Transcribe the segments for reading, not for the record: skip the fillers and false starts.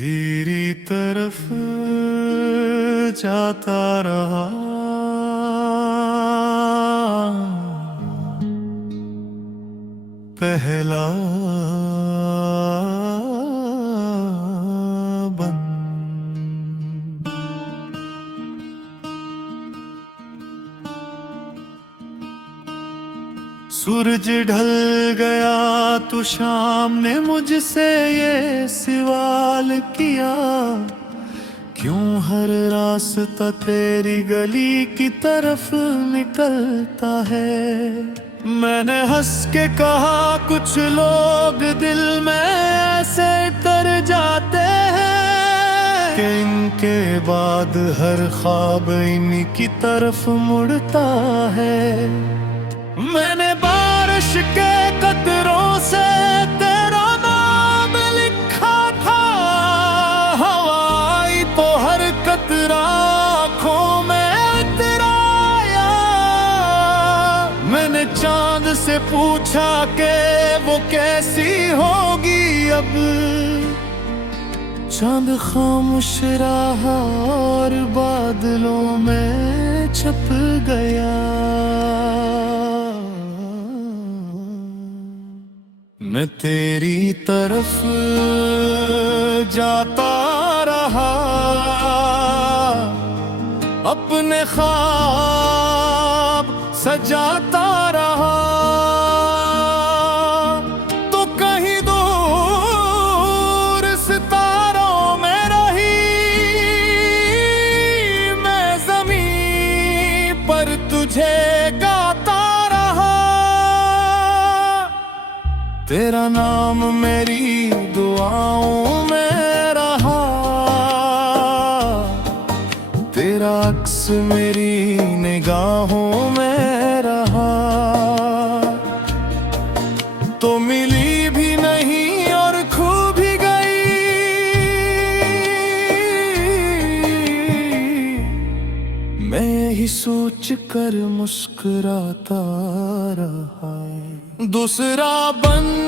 तेरी तरफ जाता रहा, पहला बंद। सूरज ढल गया तो शाम ने मुझसे ये सवाल किया, क्यों हर रास्ता तेरी गली की तरफ निकलता है। मैंने हंस के कहा कुछ लोग दिल में ऐसे डर जाते हैं कि इनके बाद हर ख्वाब इन्हीं की तरफ मुड़ता है। मैंने बारिश के कतरों से तेरा नाम लिखा था, हवाई तो हर कतरा आँखों में उतराया। मैंने चांद से पूछा कि वो कैसी होगी अब, चांद खामोश रहा और बादलों में छुप गया। मैं तेरी तरफ जाता रहा, अपने ख्वाब सजाता रहा, तो कहीं दूर सितारों में रही मैं ज़मीं पर तुझे गाता। तेरा नाम मेरी दुआओं में रहा, तेरा अक्स मेरी निगाहों में रहा, तो मिली भी नहीं और खो भी गई। मैं यही सोच कर मुस्कुराता रहा। दूसरा बंद।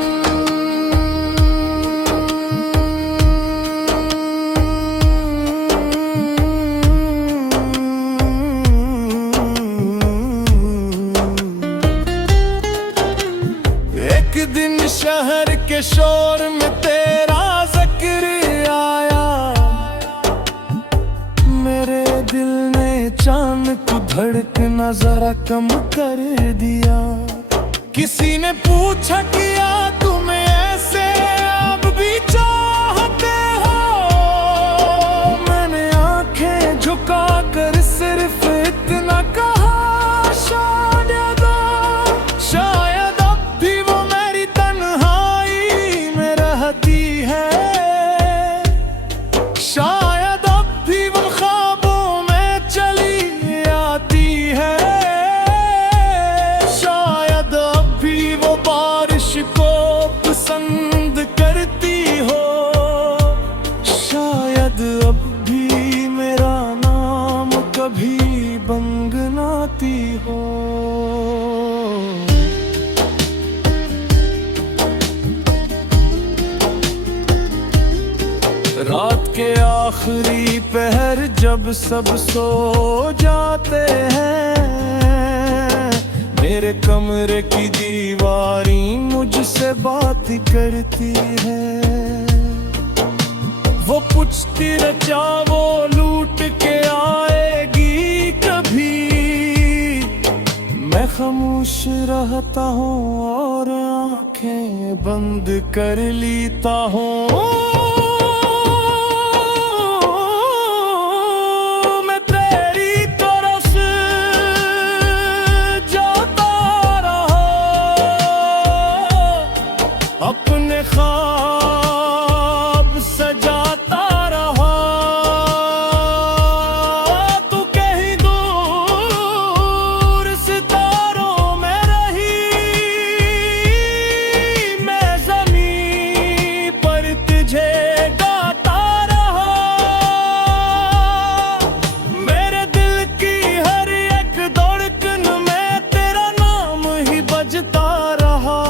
एक दिन शहर के शोर में तेरा जिक्र आया, मेरे दिल ने चांद को धड़कना जरा कम कर दिया। किसी ने पूछा किया तुम्हें ऐसे अब भी चाहते हो, मैंने आंखें झुकाकर सिर्फ इतना कहा, शायद अब भी वो मेरी तन्हाई में रहती है, शायद अब भी वो ख्वाबों में चली आती है, को पसंद करती हो, शायद अब भी मेरा नाम कभी गुनगुनाती हो। रात के आखिरी पहर जब सब सो जाते हैं, मेरे कमरे की दीवारी मुझसे बात करती है। वो पूछती रचा वो लूट के आएगी कभी, मैं खामोश रहता हूँ और आंखें बंद कर लेता हूँ। अपने ख्वाब सजाता रहा, तू कहीं दूर सितारों में रही, मैं ज़मीं पर तुझे गाता रहा। मेरे दिल की हर एक धड़कन में तेरा नाम ही बजता रहा।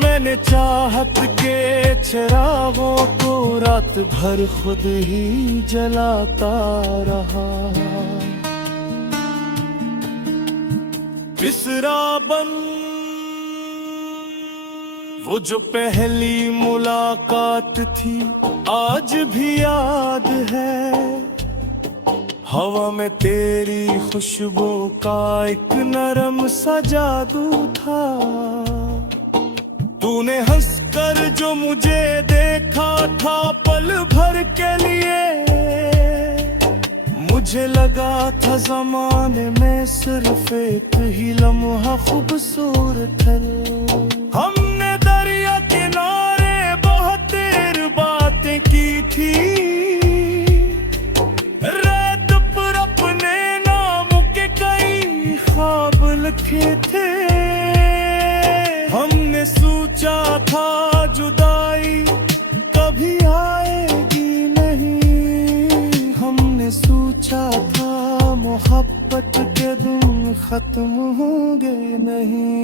मैंने चाहत के चिरागों को रात भर खुद ही जलाता रहा। बिसराबन वो जो पहली मुलाकात थी आज भी याद है। हवा में तेरी खुशबू का एक नरम सा जादू था। तूने हंसकर जो मुझे देखा था पल भर के लिए, मुझे लगा था ज़माने में सिर्फ एक ही लम्हा खूबसूरत है। हमने दरिया किनारे बहुत देर बातें की थी, रेत पर अपने नाम के कई ख्वाब लिखे थे। हमने सोचा था जुदाई कभी आएगी नहीं, हमने सोचा था मोहब्बत के दिन खत्म होंगे नहीं।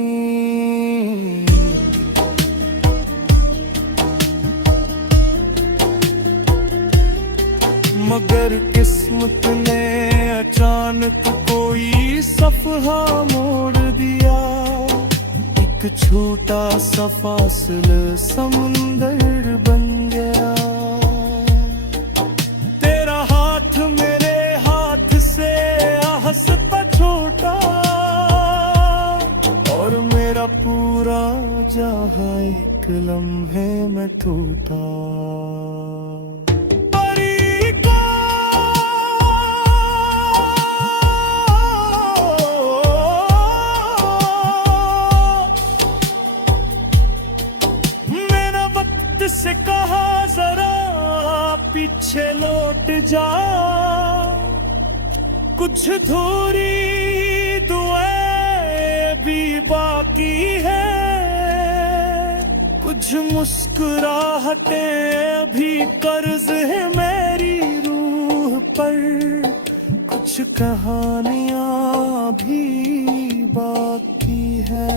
मगर किस्मत ने अचानक कोई सफ़हा मोड़ दिया। एक छोटा सा फासला समुंदर बन गया। तेरा हाथ मेरे हाथ से हंसता छोटा, और मेरा पूरा जहां एक लम्हे में टूटा। से कहा जरा पीछे लौट जा, कुछ धूरी दुआएं भी बाकी है, कुछ मुस्कुराहटें भी कर्ज है मेरी रूह पर, कुछ कहानियां भी बाकी है।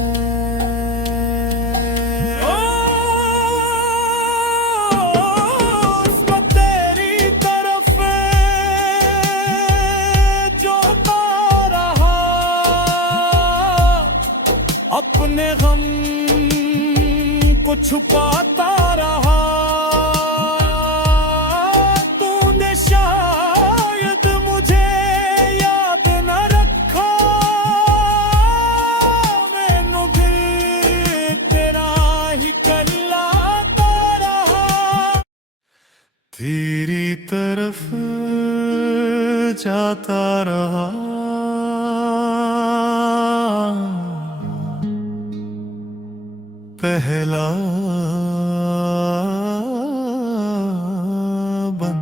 अपने गम को छुपाता रहा, तूने शायद मुझे याद न रखा। मैनू दिल तेरा ही कहलाता रहा। तेरी तरफ जाता रहा, पहला बन।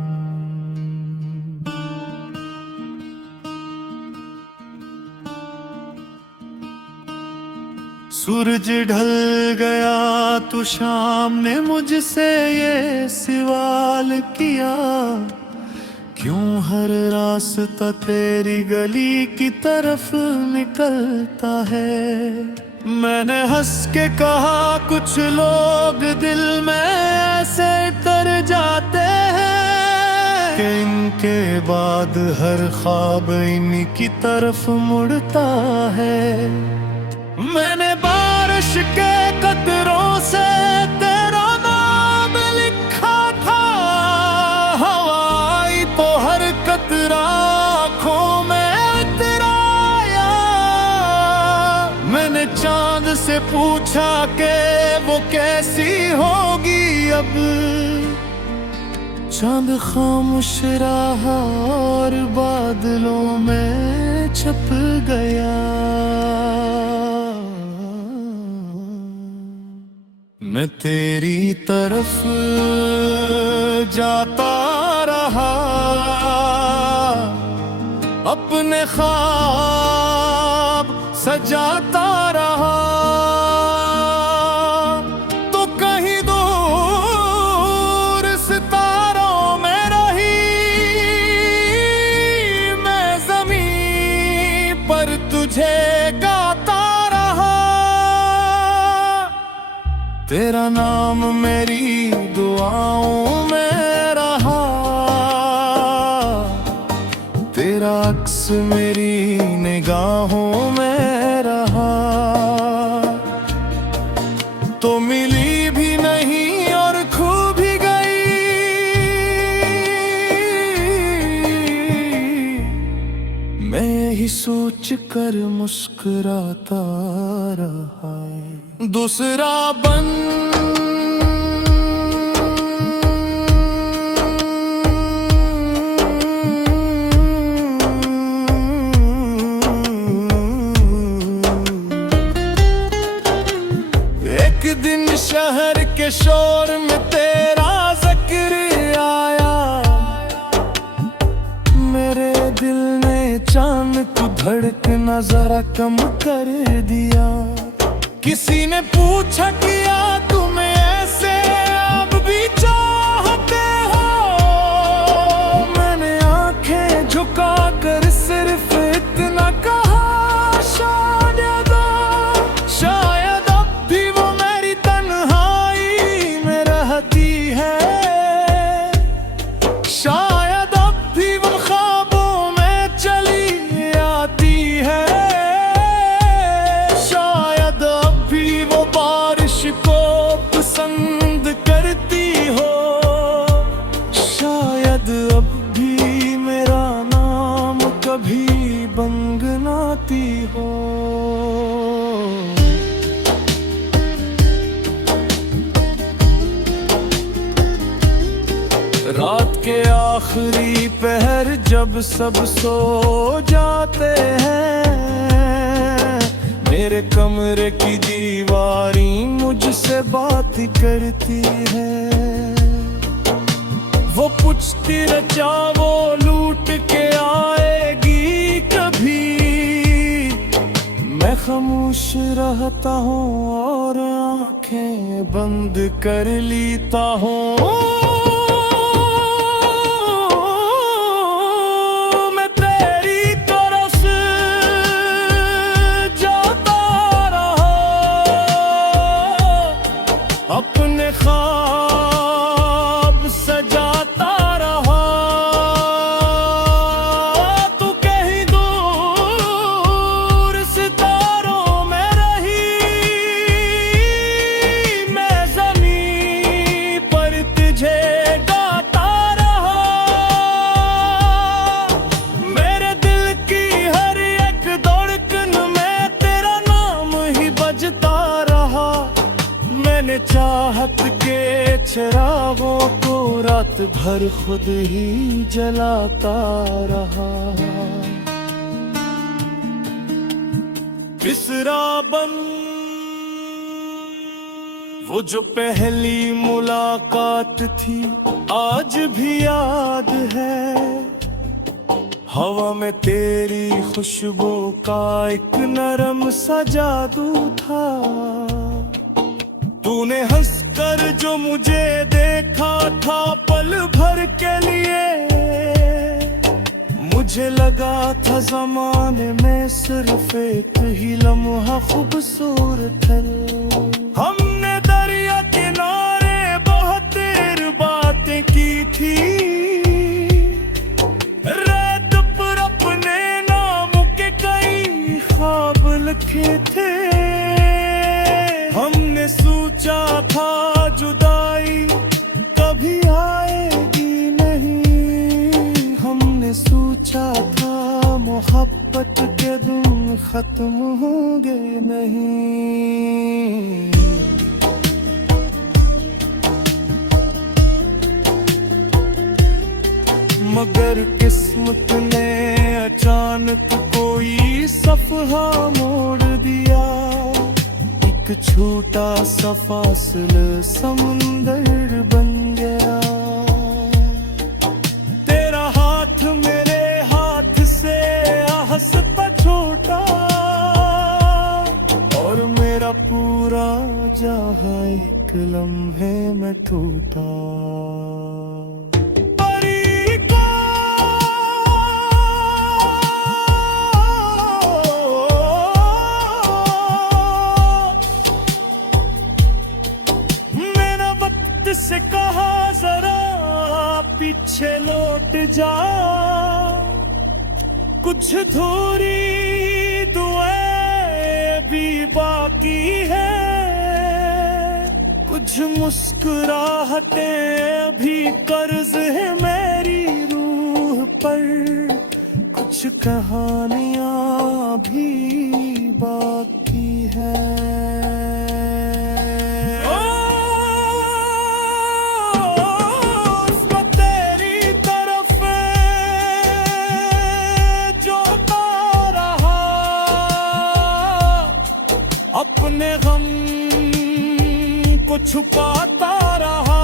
सूरज ढल गया तो शाम ने मुझसे ये सवाल किया, क्यों हर रास्ता तेरी गली की तरफ निकलता है। मैंने हंस के कहा कुछ लोग दिल में ऐसे तर जाते हैं कि इनके बाद हर ख्वाब इन्हीं की तरफ मुड़ता है। मैंने बारिश के कतरों से तेरा नाम लिखा था, हवाई तो हर कतरा आँखों में उतराया। मैंने चांद से पूछा कि वो कैसी होगी अब, चांद खामोश रहा और बादलों में छुप गया। मैं तेरी तरफ जाता रहा, अपने ख्वाब सजाता रहा, तो कहीं दूर सितारों में रही मैं ज़मीन पर तुझे गाता रहा। तेरा नाम मेरी दुआओं में बस मेरी निगाहों में रहा, तो मिली भी नहीं और खो भी गई। मैं यही सोच कर मुस्कुराता रहा, दूसरा बन दिन शहर के शोर में तेरा जिक्र आया, मेरे दिल ने चांद को धड़कना जरा कम कर दिया। किसी ने पूछा किया तुम्हें ऐसे अब भी चाहते हो, मैंने आंखें झुका कर सिर्फ इतना कहा, शायद अब भी वो मेरी तन्हाई में रहती है, शायद अब भी वो ख्वाबों में चली आती है, शायद अब भी वो बारिश को पसंद करती हो, शायद अब भी मेरा नाम कभी गुनगुनाती हो। रात के आखिरी पहर जब सब सो जाते हैं, मेरे कमरे की दीवारी मुझसे बात करती है, वो पूछती रचा वो लूट के आएगी कभी, मैं खामोश रहता हूँ और आंखें बंद कर लेता हूँ। अपने ख्वाब सजाता रहा, तू कहीं दूर सितारों में रही, मैं ज़मीं पर तुझे गाता रहा, मेरे दिल की हर एक धड़कन में तेरा नाम ही बजता रहा, मैंने चाहत के चिरागों को रात भर खुद ही जलाता रहा। तीसरा बन वो जो पहली मुलाकात थी आज भी याद है, हवा में तेरी खुशबू का एक नरम सा जादू था, तूने हंसकर जो मुझे देखा था पल भर के लिए, मुझे लगा था ज़माने में सिर्फ एक ही लम्हा खूबसूरत है। हमने दरिया किनारे बहुत देर बातें की थी, रेत पर अपने नाम के कई ख्वाब लिखे थे, हमने सोचा था जुदाई कभी आएगी नहीं, हमने सोचा था मोहब्बत के दिन खत्म होंगे नहीं। मगर किस्मत ने अचानक कोई सफ़हा मोड़ दिया, एक छोटा सा फासला समुंदर बन गया, तेरा हाथ मेरे हाथ से हंसता छोटा, और मेरा पूरा जहां एक लम्हे में टूटा। से कहा जरा पीछे लौट जा, कुछ धूरी दुआएं भी बाकी है, कुछ मुस्कुराहटें भी कर्ज है मेरी रूह पर, कुछ कहानियां भी बाकी है। अपने गम को छुपाता रहा,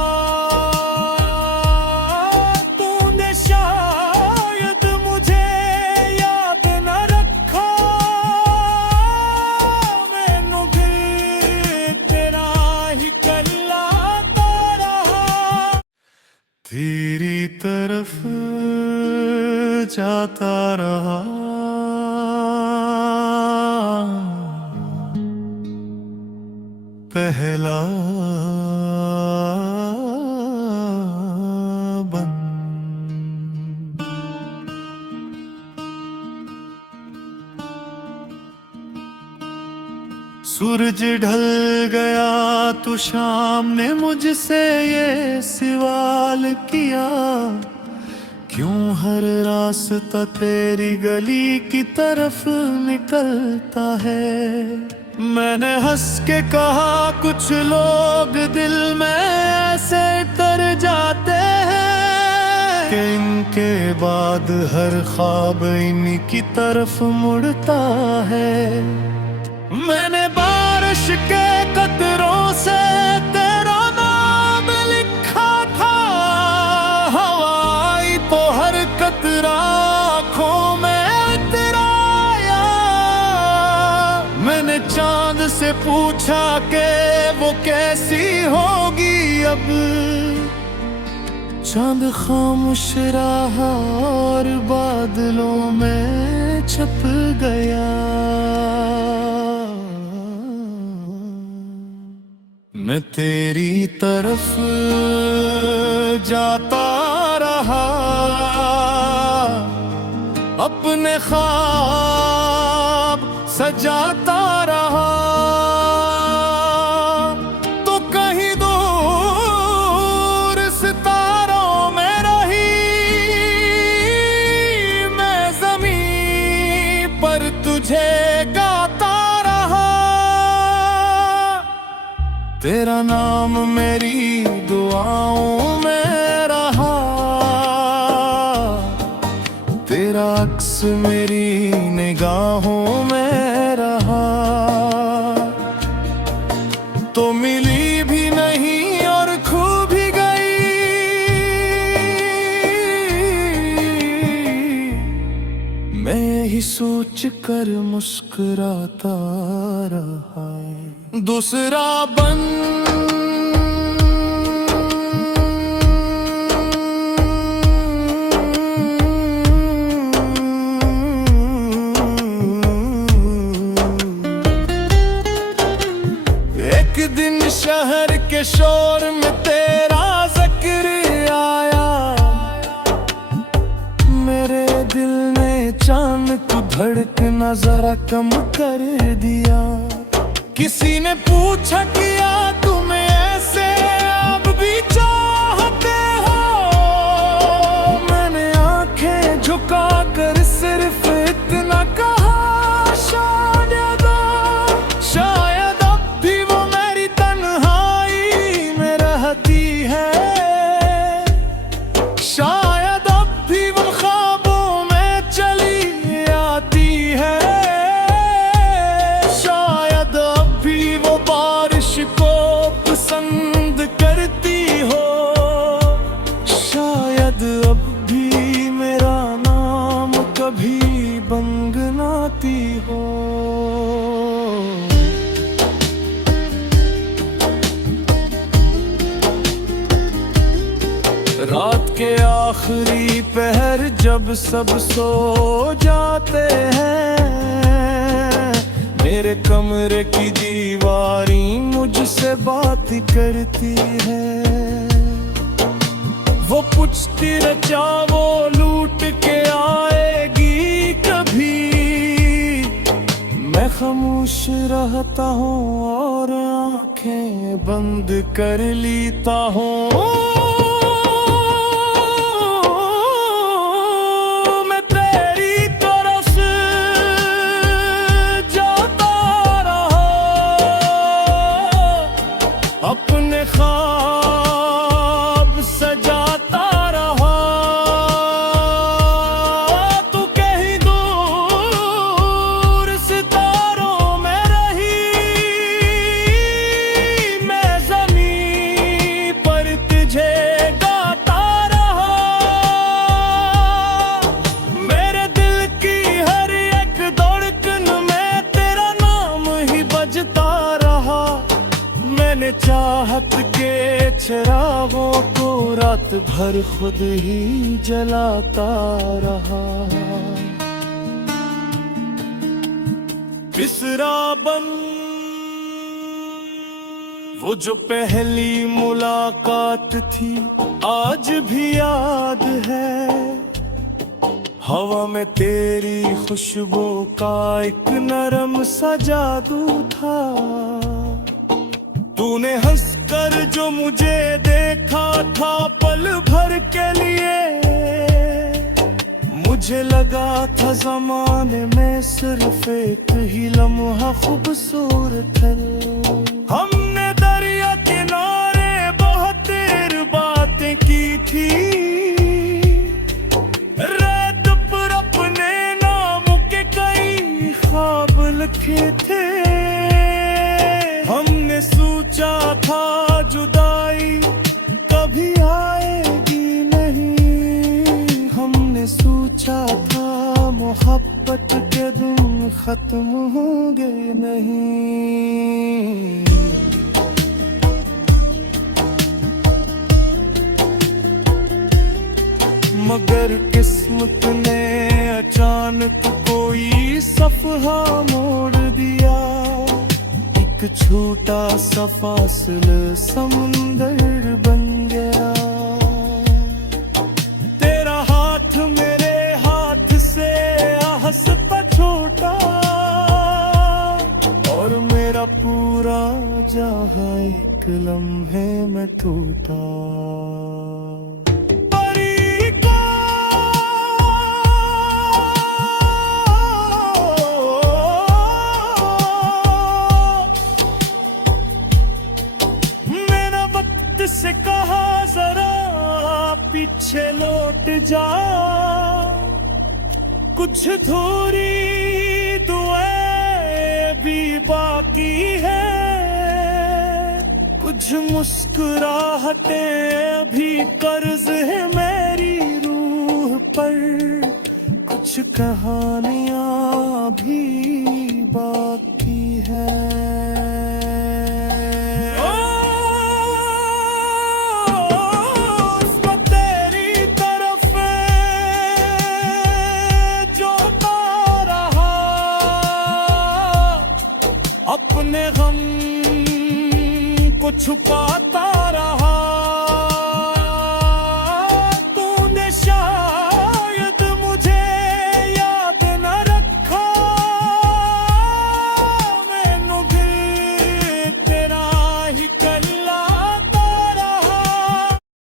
तूने शायद मुझे याद न रखा, मैनू दिल तेरा ही कहलाता रहा, तेरी तरफ जाता रहा। पहला बंद। सूरज ढल गया तो शाम ने मुझसे ये सवाल किया, क्यों हर रास्ता तेरी गली की तरफ निकलता है। मैंने हंस के कहा कुछ लोग दिल में ऐसे डर जाते हैं कि इनके बाद हर ख्वाब इन्हीं की तरफ मुड़ता है। मैंने बारिश के कतरों से तेरा नाम लिखा था, हवाई तो हर कतरा आँखों में चांद से पूछा कि वो कैसी होगी अब, चांद खामोश रहा और बादलों में छुप गया। मैं तेरी तरफ जाता रहा, अपने ख्वाब सजाता रहा, तो कहीं दूर सितारों में रही मैं ज़मीं पर तुझे गाता रहा। तेरा नाम मेरी दुआओं में रहा, तेरा अक्स मेरी निगाहों में रहा, तो मिली भी नहीं और खो भी गई। मैं यही सोच कर मुस्कुराता रहा। दूसरा बंद। एक दिन शहर के शोर में तेरा जिक्र आया, मेरे दिल ने चांद को धड़कना जरा कम कर दिया। किसी ने पूछा किया तुम्हें ऐसे अब भी चाहते हो, मैंने आंखें झुका कर सिर्फ इतना कहा, शायद अब भी वो मेरी तन्हाई में रहती है, शायद अब भी वो ख्वाबों में चली आती है, शायद अब भी वो बारिश को पसंद करती हो, शायद अब भी मेरा नाम कभी गुनगुनाती हो। रात के आखिरी पहर जब सब सो जाते हैं, मेरे कमरे की दीवारी मुझसे बात करती है। वो पूछती रचा वो लूट के आएगी कभी, खामोश रहता हूँ और आंखें बंद कर लेता हूँ। मैं तेरी तरफ जाता रहा, अपने ख्वाब सजाता रहा। तू कहीं दूर सितारों में रही, मैं ज़मीं पर तुझे गाता रहा। मेरे दिल की हर एक धड़कन में तेरा नाम ही बजता रहा। मैंने चाहत के चिरागों को रात भर खुद ही जलाता रहा। बिसराबन वो जो पहली मुलाकात थी आज भी याद है। हवा में तेरी खुशबू का एक नरम सा जादू था। तूने हंसकर जो मुझे देखा था पल भर के लिए, मुझे लगा था ज़माने में सिर्फ एक ही लम्हा खूबसूरत है। हमने दरिया किनारे बहुत देर बातें की थी, रेत पर अपने नाम के कई ख्वाब लिखे थे। हमने सोचा था जुदाई कभी आएगी नहीं, हमने सोचा था मोहब्बत के दिन खत्म होंगे नहीं। मगर किस्मत ने अचानक कोई सफ़हा मोड़ दिया। एक छोटा सा फासला समुंदर बन गया। तेरा हाथ मेरे हाथ से हंसता छोटा, और मेरा पूरा जहां एक लम्हे में टूटा। से कहा जरा पीछे लौट जा, कुछ थोड़ी दुआएं भी बाकी है, कुछ मुस्कुराहटें अभी कर